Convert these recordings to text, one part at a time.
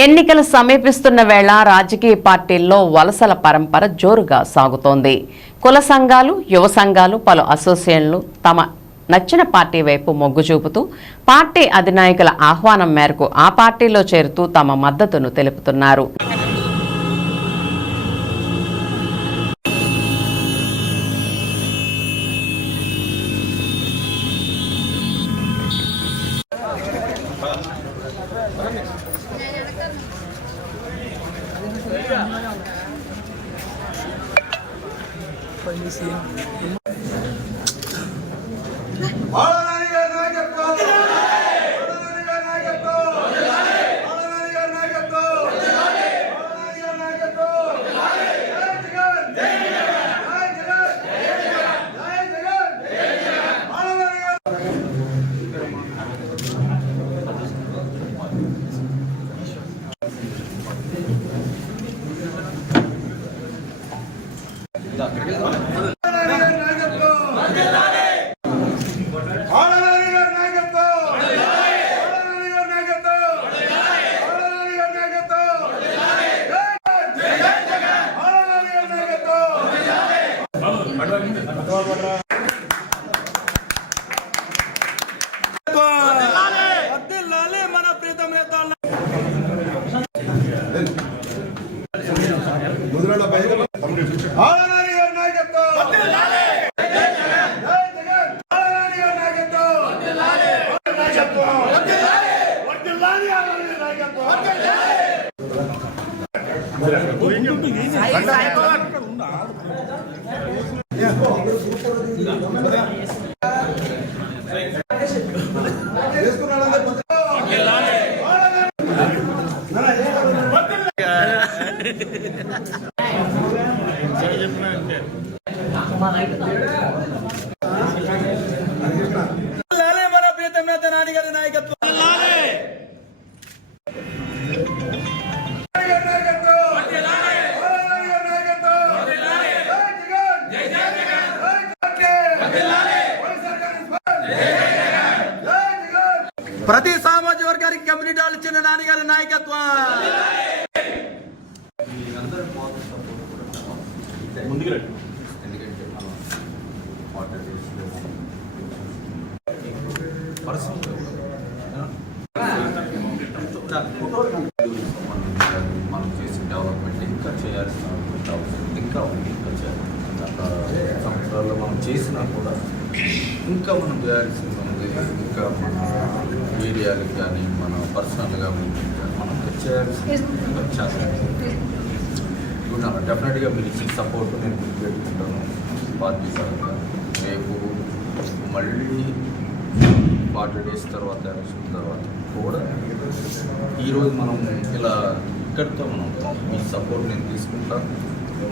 ఎన్నికలు సమీపిస్తున్న వేళ రాజకీయ పార్టీల్లో వలసల పరంపర జోరుగా సాగుతోంది. కుల సంఘాలు, యువ సంఘాలు, పలు అసోసియేషన్లు తమ నచ్చిన పార్టీ వైపు మొగ్గు చూపుతూ పార్టీ అధినాయకుల ఆహ్వానం మేరకు ఆ పార్టీలో చేరుతూ తమ మద్దతును తెలుపుతున్నారు. ప్రతి సామాజిక వర్గానికి కమ్యూనిటీ వాళ్ళు ఇచ్చిన నాన్నగారి నాయకత్వం మనం చేసిన డెవలప్మెంట్ ఇంకా చేయాల్సిన ఇంకా ఉంది. ఇంకా సంవత్సరాల్లో మనం చేసినా కూడా ఇంకా మనం చేయాల్సింది ఉంది. ఇంకా మన ఏరియాలకు కానీ మన పర్సనల్గా మనం చేయాల్సింది డెఫినెట్గా మీరు ఇచ్చిన సపోర్ట్ నేను గుర్తుపెట్టుకుంటాను. పార్టీ పరంగా రేపు మళ్ళీ 40 డేస్ తర్వాత ఎలక్షన్ తర్వాత కూడా ఈరోజు మనం ఇలా ఇక్కడితో మనం మీ సపోర్ట్ నేను తీసుకుంటాను.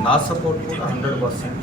నా సపోర్ట్ కూడా 100%